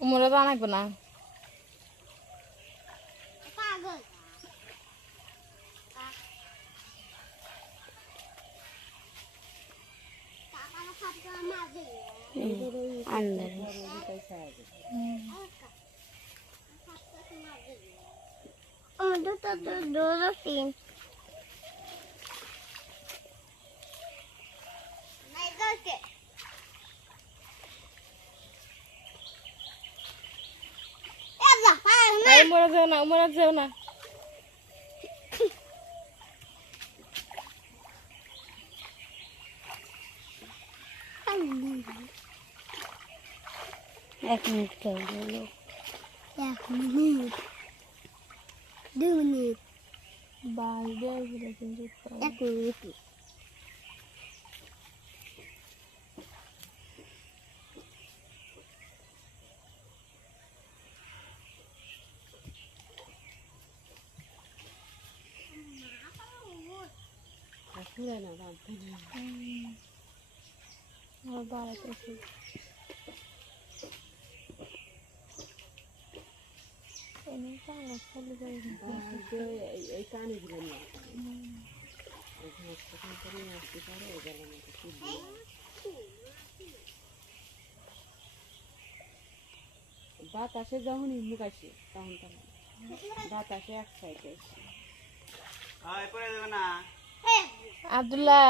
উমরে তো আনাইব না উমরে যাও না এক মিনিট খেয়ে 1 মিনিট 2 মিনিট বাইরে কিন্তু 1 মিনিট বাতাসে যখন মুখ আসে তখন তখন বাতাসে এক সাইডে আব্দুল্লাহ